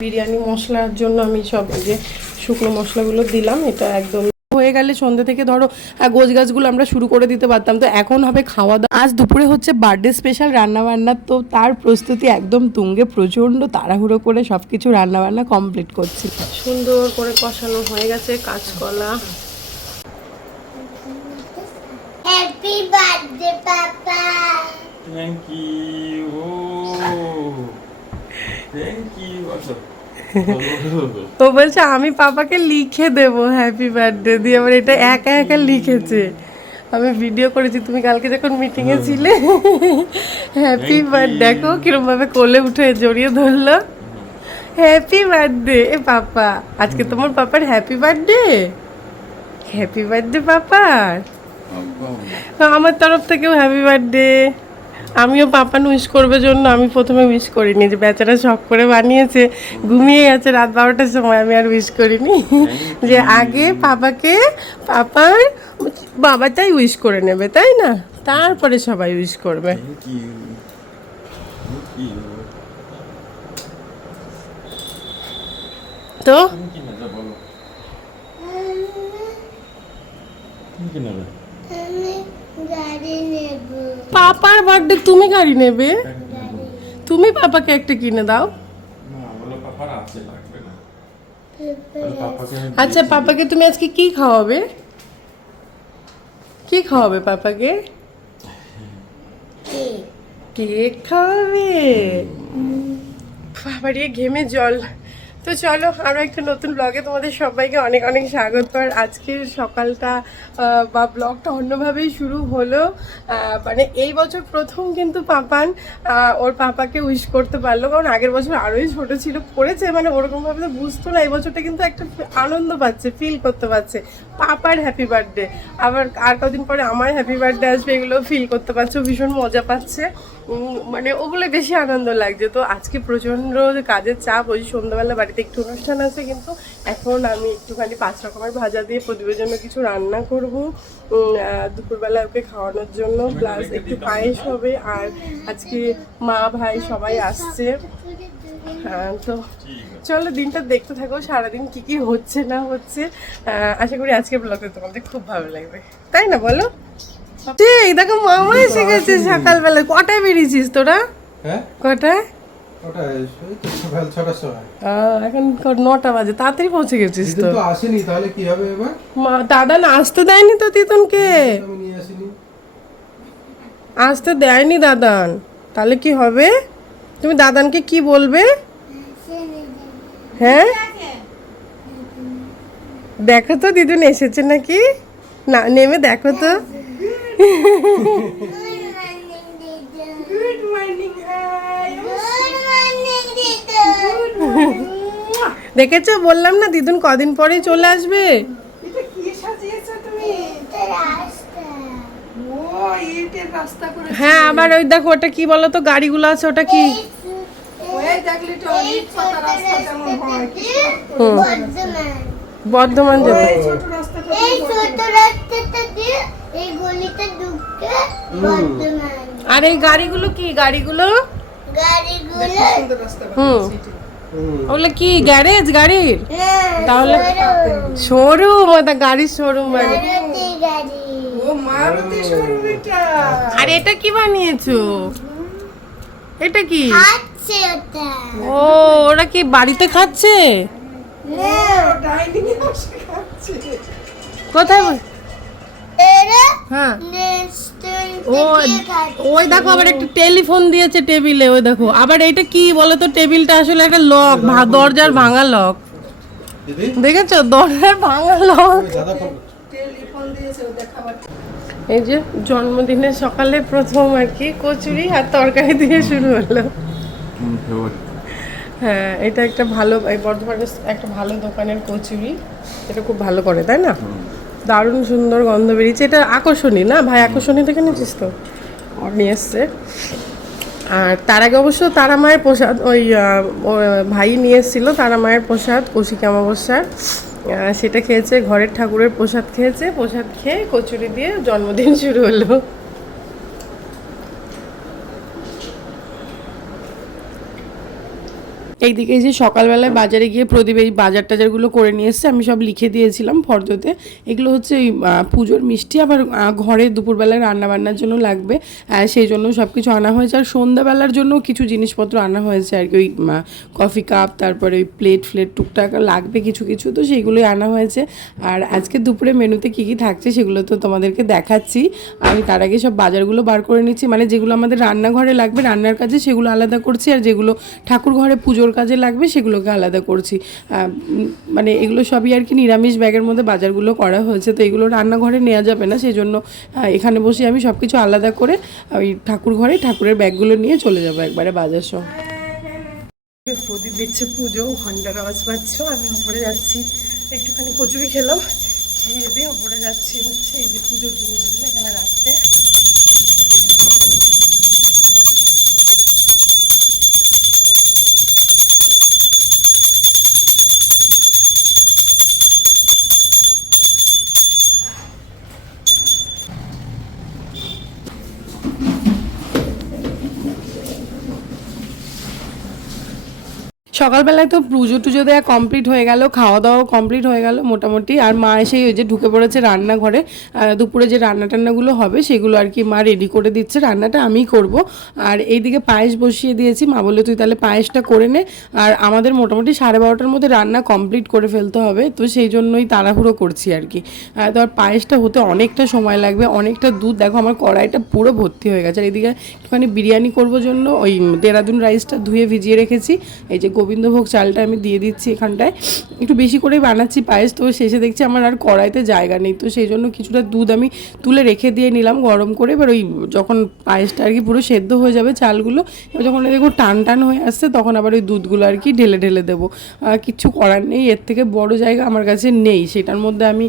বিরিয়ানি মশলার জন্য আমি সব এই যে শুকনো মশলাগুলো দিলাম এটা একদম হয়ে গেলে সন্ধ্যে থেকে ধরো গোছ গাছগুলো আমরা শুরু করে দিতে পারতাম তো এখন হবে খাওয়া দাওয়া আজ দুপুরে হচ্ছে বার্থডে স্পেশাল রান্না বান্না তো তার প্রস্তুতি একদম তুঙ্গে প্রচণ্ড তাড়াহুড়ো করে সব কিছু রান্না বান্না কমপ্লিট করছি সুন্দর করে কষানো হয়ে গেছে কাঁচকলা. Thank you. Oh. Thank তো বলছে আমি পাপাকে লিখে দেব হ্যাপি বার্থডে দিয়ে। আবার এটা একা একা লিখেছে। আমি ভিডিও করেছি তুমি কালকে যখন মিটিং এ ছিলে হ্যাপি বার্থডে দেখো কিরম ভাবে কোলে উঠে জড়িয়ে ধরলো। হ্যাপি বার্থডে এ পাপা। আজকে তোমার পাপার হ্যাপি বার্থডে হ্যাপি বার্থডে পাপার। আমার তরফ থেকেও হ্যাপি বার্থডে আমিও পাপান উইশ করবে জন্য আমি প্রথমে উইশ করিনি যে বেচারা শখ করে বানিয়েছে ঘুমিয়ে গেছে রাত বারোটার সময় আমি আর উইশ করিনি। যে আগে পাপাকে পাপার বাবাটাই উইশ করে নেবে তাই না? তারপরে সবাই উইশ করবে. Thank you. তো? কি নেবে বলো তুমি কি নেবে আমি গাড়ি নেব পাপার বার্থডে তুমি গাড়ি নেবে তুমি পাপাকে একটা কিনে দাও না বলো পাপার আছে লাগবে না বলো পাপাকে আমি আচ্ছা পাপাকে তুমি আজকে কি খাওয়াবে কি খাওয়াবে পাপাকে কেক খাওয়াবে বাবারিয়ে ঘেমে জল তো চলো আরও একটা নতুন ব্লগে তোমাদের সবাইকে অনেক অনেক স্বাগত। আর আজকের সকালটা বা ব্লগটা অন্যভাবেই শুরু হলো। মানে এই বছর প্রথম কিন্তু পাপান ওর পাপাকে উইশ করতে পারল। কারণ আগের বছর আরোই ছোট ছিল, করেছে মানে ওরকমভাবে তো বুঝতো না। এই বছরটা কিন্তু একটা আনন্দ পাচ্ছে ফিল করতে পারছে। পাপার হ্যাপি বার্থডে আবার আর কদিন পরে আমার হ্যাপি বার্থডে আসবে এগুলো ফিল করতে পারছে ভীষণ মজা পাচ্ছে। মানে ওগুলো বেশি আনন্দ লাগছে। তো আজকে প্রচণ্ড কাজের চাপ, ওই সন্ধ্যাবেলা বাড়িতে একটু অনুষ্ঠান আছে কিন্তু এখন আমি একটুখানি পাঁচ রকমের ভাজা দিয়ে প্রদীপের জন্য কিছু রান্না করব। দুপুরবেলা ওকে খাওয়ানোর জন্য প্লাস একটু পায়েস হবে আর আজকে মা ভাই সবাই আসছে। হ্যাঁ তো চলো দিনটা দেখতে থাকো সারাদিন কি কি হচ্ছে না হচ্ছে। আশা করি আজকে ব্লগে তোমাদের খুব ভালো লাগবে। তাই না বলো? এই দেখো মামা এসে গেছে। সকালবেলা। কটায় বেরিয়েছিস তোরা? হ্যাঁ? কটায়? এখন নটা বাজে তাড়াতাড়ি পৌঁছে গেছিস তো। তো আসেনি তাহলে কি হবে এবার? মা দাদা না আসতে দেয়নি তো তিতনকে? আসতে দেয়নি দাদান তাহলে কি হবে? তুমি দাদানকে কি বলবে? হ্যাঁ? দেখো তো দিদুন এসেছে নাকি? না নেমে দেখো তো। দেখেছ? বললাম না দিদুন কদিন পরেই চলে আসবে। হ্যাঁ আবার ওই দেখো ওটা কি বলো তো গাড়িগুলো আছে ওটা কি? বর্ধমান আর এই গাড়িগুলো কি? গাড়িগুলো? গাড়িগুলো হুম। ওগুলো কি গ্যারেজ গাড়ির? তাহলে শোরুম ওটা গাড়ির শোরুম মানে। আর এটা কি বানিয়েছো? এটা কি? ও ওরা কি বাড়িতে খাচ্ছে? কোথায় হ্যাঁ। ও ওই দেখো আবার একটা টেলিফোন দিয়েছে টেবিলে ওই দেখো। আবার এটা কি বলো তো টেবিলটা আসলে একটা লক দরজার ভাঙা লক। দেখেছ? দরজার ভাঙা লক। এই যে জন্মদিনের সকালে প্রথম আর কি কচুরি আর তরকারি দিয়ে শুরু হলো। হ্যাঁ এটা একটা ভালো এই বর্ধমানের একটা ভালো দোকানের কচুরি। এটা খুব ভালো করে তাই না? দারুণ সুন্দর গন্ধ বেরিয়েছে। এটা আকর্ষণী না? ভাই আকর্ষণী থেকে নিয়েছিস তো? নিয়ে এসছে। আর তার আগে অবশ্য তারা মায়ের প্রসাদ, ওই ভাই নিয়ে এসেছিল তারা মায়ের প্রসাদ, কৌশিক অমাবস্যার। সেটা খেয়েছে, ঘরের ঠাকুরের প্রসাদ খেয়েছে, প্রসাদ খেয়ে কচুরি দিয়ে জন্মদিন শুরু হলো। এইদিকে এই যে সকালবেলায় বাজারে গিয়ে প্রদীপ এই বাজার টাজারগুলো করে নিয়ে এসছে, আমি সব লিখে দিয়েছিলাম ফর্দতে। এগুলো হচ্ছে ওই পুজোর মিষ্টি, আবার ঘরে দুপুরবেলায় রান্নাবান্নার জন্য লাগবে। সেই জন্য সব কিছু আনা হয়েছে। আর সন্ধ্যাবেলার জন্য কিছু জিনিসপত্র আনা হয়েছে আর কি, ওই কফি কাপ, তারপরে ওই প্লেট ফ্লেট টুকটাক লাগবে কিছু কিছু, তো সেইগুলোই আনা হয়েছে। আর আজকে দুপুরে মেনুতে কী কী থাকছে সেগুলো তো তোমাদেরকে দেখাচ্ছি। আমি তার আগে সব বাজারগুলো বার করে নিচ্ছি। মানে যেগুলো আমাদের রান্নাঘরে লাগবে, রান্নার কাজে সেগুলো আলাদা করছি। আর যেগুলো ঠাকুর ঘরে পুজোর কাজে লাগবে সেগুলোকে আলাদা করছি। মানে এগুলো সবই আর কি নিরামিষ ব্যাগের মধ্যে বাজারগুলো করা হয়েছে। তো এগুলো রান্নাঘরে নেওয়া যাবে না সেই জন্য এখানে বসে আমি সব কিছু আলাদা করে, ওই ঠাকুর ঘরে ঠাকুরের ব্যাগগুলো নিয়ে চলে যাব একবারে বাজার সহ। প্রদীপ দিচ্ছে পুজো ঘণ্টার আওয়াজ পাচ্ছ, আমি উপরে যাচ্ছি। একটুখানি কচুরি খেলাম, খেয়ে দিয়ে উপরে যাচ্ছি হচ্ছে, এই যে পুজোর জিনিসগুলো সকালবেলায় তো পুজো টুজো দেওয়া কমপ্লিট হয়ে গেল খাওয়া দাওয়াও কমপ্লিট হয়ে গেল মোটামুটি। আর মা এসেই ওই যে ঢুকে পড়েছে রান্নাঘরে দুপুরে যে রান্না টান্নাগুলো হবে সেগুলো আর কি মা রেডি করে দিচ্ছে, রান্নাটা আমিই করব। আর এইদিকে পায়েস বসিয়ে দিয়েছি, মা বলে তুই তাহলে পায়েসটা করে নে। আর আমাদের মোটামুটি সাড়ে বারোটার মধ্যে রান্না কমপ্লিট করে ফেলতে হবে, তো সেই জন্যই তাড়াহুড়ো করছি আর কি। তো আর পায়েসটা হতে অনেকটা সময় লাগবে, অনেকটা দুধ, দেখো আমার কড়াইটা পুরো ভর্তি হয়ে গেছে। আর এদিকে একটুখানি বিরিয়ানি করব জন্য ওই দেরাদুন রাইসটা ধুয়ে ভিজিয়ে রেখেছি, এই যে গোবিন্দভোগ চালটা আমি দিয়ে দিচ্ছি এখানটায়। একটু বেশি করেই বানাচ্ছি পায়েস, তো শেষে দেখছি আমার আর কড়াইতে জায়গা নেই। তো সেই জন্য কিছুটা দুধ আমি তুলে রেখে দিয়ে নিলাম গরম করে। এবার ওই যখন পায়েসটা আর কি পুরো সেদ্ধ হয়ে যাবে চালগুলো, এবার যখন দেখব টান টান হয়ে আসছে, তখন আবার ওই দুধগুলো আর কি ঢেলে ঢেলে দেবো। কিচ্ছু করার নেই, এর থেকে বড় জায়গা আমার কাছে নেই। সেটার মধ্যে আমি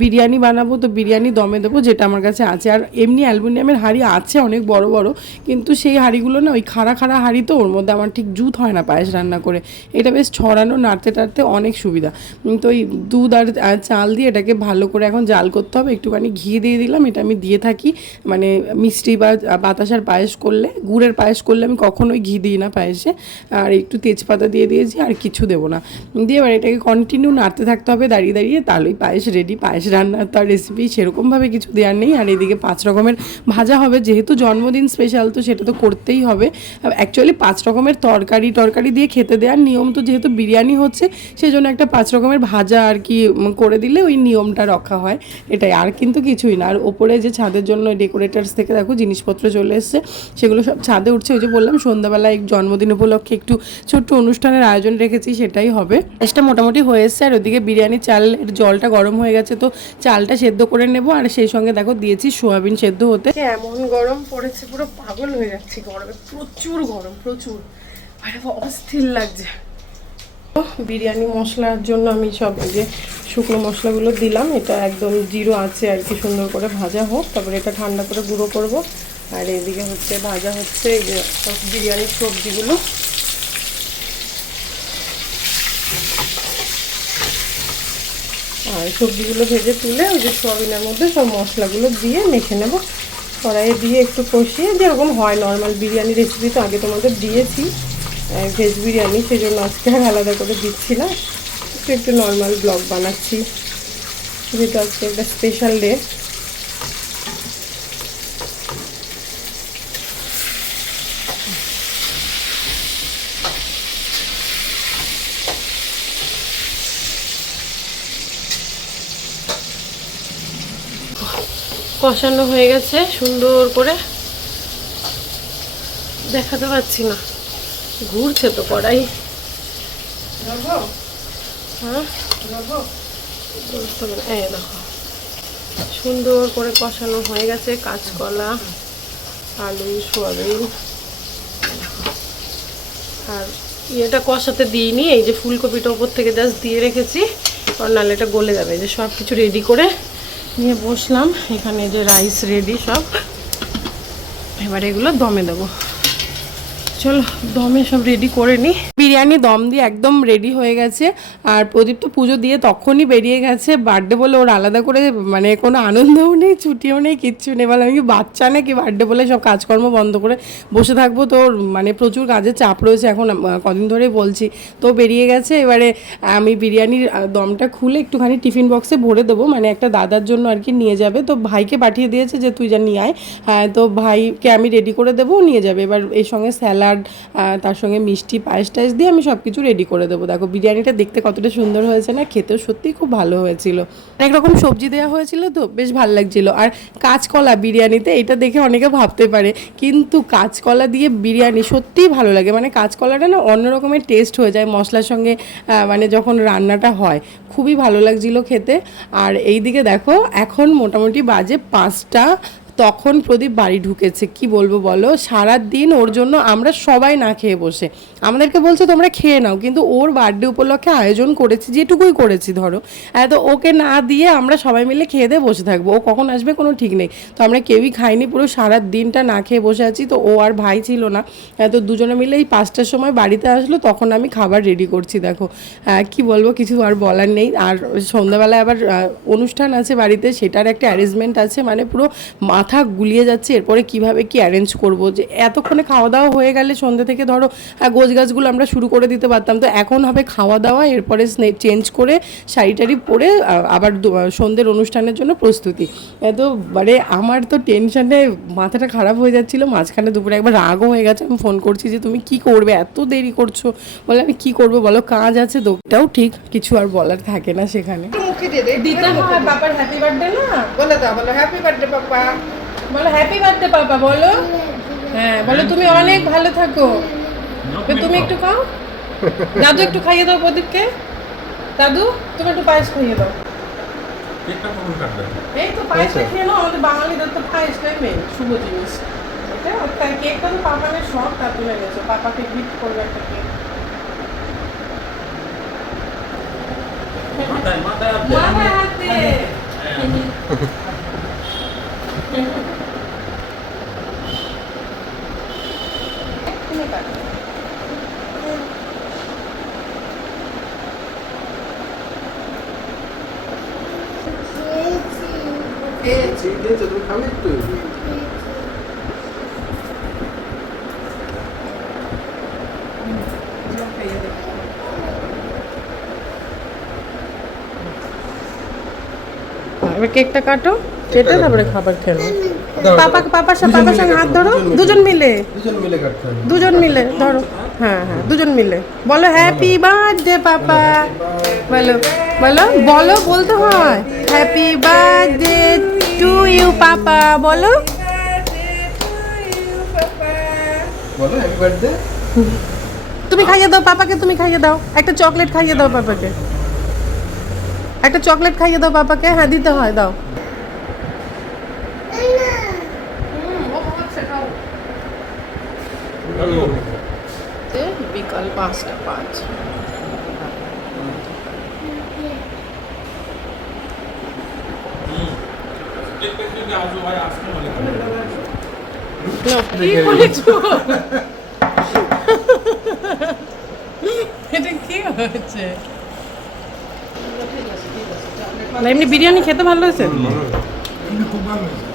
বিরিয়ানি বানাবো, তো বিরিয়ানি দমে দেবো, যেটা আমার কাছে আছে। আর এমনি অ্যালুমিনিয়ামের হাঁড়ি আছে অনেক বড় বড়, কিন্তু সেই হাঁড়িগুলো না ওই খাড়া খাড়া হাঁড়ি তো, ওর মধ্যে আমার ঠিক জুত হয় না পায়েস রান্না করে। এটা বেশ ছড়ানো, নাড়তে, টাড়তে অনেক সুবিধা। তো ওই দুধ আর চাল দিয়ে এটাকে ভালো করে এখন জাল করতে হবে। একটুখানি ঘি দিয়ে দিলাম, এটা আমি দিয়ে থাকি। মানে মিষ্টি বা, বাতাসার পায়েস করলে, গুড়ের পায়েস করলে আমি কখনোই ঘি দিই না পায়েসে। আর একটু তেজপাতা দিয়ে দিয়েছি, আর কিছু দেবো না। দিয়ে এবার এটাকে কন্টিনিউ নাড়তে থাকতে হবে, দাঁড়িয়ে দাঁড়িয়ে। তাহলেই পায়েস রেডি পায়েস রান্নার তার রেসিপি সেরকমভাবে কিছু দেওয়ার নেই। আর এদিকে পাঁচ রকমের ভাজা হবে, যেহেতু জন্মদিন স্পেশাল তো সেটা তো করতেই হবে। অ্যাকচুয়ালি পাঁচ রকমের তরকারি টরকারি দিয়ে খেতে দেওয়ার নিয়ম তো যেহেতু বিরিয়ানি হচ্ছে সেই জন্য একটা পাঁচ রকমের ভাজা আর কি করে দিলে ওই নিয়মটা রক্ষা হয়। এটাই, আর কিন্তু কিছুই না। আর ওপরে যে ছাদের জন্য ডেকোরেটার্স থেকে দেখো জিনিসপত্র চলে এসছে, সেগুলো সব ছাদে উঠছে। ওই যে বললাম, সন্ধ্যাবেলায় জন্মদিন উপলক্ষে একটু ছোট্ট অনুষ্ঠানের আয়োজন রেখেছি, সেটাই হবে। এটা মোটামুটি হয়ে এসছে, আর ওদিকে বিরিয়ানি চালের জলটা গরম হয়ে গেছে, তো চালটা সেদ্ধ করে নেব। আর সেই সঙ্গে দেখো দিয়েছি সোয়াবিন সেদ্ধ হতে। এমন গরম পড়েছে, পুরো পাগল হয়ে যাচ্ছে গরমে। প্রচুর গরম, প্রচুর। আরে অস্থির লাগছে। বিরিয়ানি মশলার জন্য আমি সব যে শুকনো মশলাগুলো দিলাম, এটা একদম জিরো আছে আর কি, সুন্দর করে ভাজা হোক। তারপরে এটা ঠান্ডা করে গুঁড়ো করব। আর এদিকে হচ্ছে ভাজা হচ্ছে এই যে বিরিয়ানির সবজিগুলো। আর সবজিগুলো ভেজে তুলে ওই যে সোয়াবিনের মধ্যে সব মশলাগুলো দিয়ে মেখে নেব। কড়াইয়ে দিয়ে একটু কষিয়ে, যেরকম হয় নর্মাল বিরিয়ানি রেসিপি তো আগে তোমাদের দিয়েছি। ভেজ বিরিয়ানি সেই জন্য আজকে আর আলাদা করে দিচ্ছি না। একটু একটু নর্মাল ব্লগ বানাচ্ছি। যেহেতু আজকে একটা স্পেশাল ডে কষানো হয়ে গেছে, সুন্দর করে। দেখাতে পাচ্ছি না। ঘুরছে তো কড়াই। হ্যাঁ? পারি দেখো। সুন্দর করে কষানো হয়ে গেছে কাঁচকলা আলু সোয়াবিন। আর ইয়েটা কষাতে দিইনি এই যে ফুলকপিটা ওপর থেকে জাস্ট দিয়ে রেখেছি। আর নাহলে এটা গলে যাবে। যে সব কিছু রেডি করে নিয়ে বসলাম। এখানে যে রাইস রেডি সব। এবার এগুলো দমে দেবো। চলো দমে সব রেডি করে নিই বিরিয়ানি দম দিয়ে একদম রেডি হয়ে গেছে। আর প্রদীপ তো পুজো দিয়ে তখনই বেরিয়ে গেছে। বার্থডে বলে ওর আলাদা করে মানে কোনো আনন্দও নেই, ছুটিও নেই, কিচ্ছু নেই। বলে, আমি কি বাচ্চা নাকি বার্থডে বলে সব কাজকর্ম বন্ধ করে বসে থাকব? তো মানে প্রচুর কাজের চাপ রয়েছে এখন কদিন ধরেই বলছি। তো বেরিয়ে গেছে। এবারে আমি বিরিয়ানির দমটা খুলে একটুখানি টিফিন বক্সে ভরে দেবো। মানে একটা দাদার জন্য আর কি নিয়ে যাবে। তো ভাইকে পাঠিয়ে দিয়েছে যে, তুই যা নিয়ে আয়। হ্যাঁ তো ভাইকে আমি রেডি করে দেবো নিয়ে যাবে। এবার এর সঙ্গে স্যালাড তার সঙ্গে মিষ্টি পায়েস টায়েস দিয়ে আমি সব কিছু রেডি করে দেবো। দেখো, বিরিয়ানিটা দেখতে কতটা সুন্দর হয়েছে না, খেতেও সত্যিই খুব ভালো হয়েছিল। অনেক রকম সবজি দেওয়া হয়েছিল তো, বেশ ভালো লাগছিল। আর কাঁচকলা বিরিয়ানিতে এটা দেখে অনেকে ভাবতে পারে, কিন্তু কাঁচকলা দিয়ে বিরিয়ানি সত্যিই ভালো লাগে। মানে কাঁচকলাটা না অন্য রকমের টেস্ট হয়ে যায় মশলার সঙ্গে মানে যখন রান্নাটা হয়। খুবই ভালো লাগছিল খেতে। আর এই দিকে দেখো, এখন মোটামুটি বাজে পাঁচটা তখন প্রদীপ বাড়ি ঢুকেছে। কি বলব বলো? সারা দিন ওর জন্য আমরা সবাই না খেয়ে বসে। আমাদেরকে বলছে, তোমরা খেয়ে নাও। কিন্তু ওর বার্থডে উপলক্ষে আয়োজন করেছি, যেটুকুই করেছি, ধরো। তো ওকে না দিয়ে আমরা সবাই মিলে খেয়ে দিয়ে বসে থাকব। ও কখন আসবে কোনো ঠিক নেই। তো আমরা কেউই খাইনি, পুরো সারা দিনটা না খেয়ে বসে আছি। তো ও আর ভাই ছিল না। তো দুজনে মিলে এই পাঁচটার সময় বাড়িতে আসলো। তখন আমি খাবার রেডি করছি, দেখো। কি বলব, কিছু আর বলার নেই। আর সন্ধ্যাবেলায় আবার অনুষ্ঠান আছে বাড়িতে, সেটার একটা অ্যারেঞ্জমেন্ট আছে। মানে পুরো মাথা গুলিয়ে যাচ্ছে এরপরে কীভাবে কি অ্যারেঞ্জ করব? যে এতক্ষণে খাওয়া দাওয়া হয়ে গেলে সন্ধ্যে থেকে ধরো আহ, গোছ গাছগুলো আমরা শুরু করে দিতে পারতাম। তো এখন হবে খাওয়া দাওয়া এরপরে চেঞ্জ করে শাড়ি টাড়ি পরে আবার সন্ধ্যের অনুষ্ঠানের জন্য প্রস্তুতি। তো মানে আমার তো টেনশনে মাথাটা খারাপ হয়ে যাচ্ছিল। মাঝখানে দুপুরে একবার রাগও হয়ে গেছে। আমি ফোন করছি যে তুমি কি করবে? এত দেরি করছ? বলে আমি কি করব বলো? কাজ আছে তো। এটাও ঠিক কিছু আর বলার থাকে না সেখানে। দিতে হয় বাবার হ্যাপি বার্থডে না? বলে দাও বলো হ্যাপি বার্থডে পাপা বলো হ্যাপি বার্থডে পাপা বলো। হ্যাঁ বলো তুমি অনেক ভালো থাকো। তুমি একটু খাও। দাদু একটু খাইয়ে দাও প্রদীপকে। দাদু তুমি একটু পায়েস খাইয়ে দাও। কেকটা কখন কাটবে? এই তো পায়েসটা খেয়ে নাও আমাদের বাঙালিদের তো পায়েসটাই মেন শুভ জিনিস। এটা তাই কেকটা তো পাপানের শখ তা তুলে এনেছো। পাপাকে গিফট করবে একটা কেক মাথায় মাথায় হাত দে। মাথায় হাত দে। এক্ষুনি কাটো। খেয়েছি খাবে একটু এবার কেকটা কাটো কেটে। তারপরে খাবার খেলো। দাও, পাপা পাপার সাথে পাপার সঙ্গে হাত ধরো। দুজন মিলে। দুজন মিলে। কাটতে দুজন মিলে ধরো। হ্যাঁ হ্যাঁ দুজন মিলে। বলো হ্যাপি বার্থডে পাপা। বলো। বলো বলো বলতে হয়। হ্যাপি বার্থডে ইউ পাপা বলো বলো হ্যাপি বার্থডে তুমি খাইয়ে দাও পাপাকে তুমি খাইয়ে দাও। একটা চকলেট খাইয়ে দাও পাপাকে একটা চকলেট খাইয়ে দাও পাপাকে হ্যাঁ দিতে হয় দাও। এই না বিকাল পাঁচটা পাঁচ কেকটা যদি আসো ভাই আসতে মনে করো কি বলেছ এটা কি এমনি বিরিয়ানি খেতে ভালো হয়েছে? খুব ভালো হয়েছে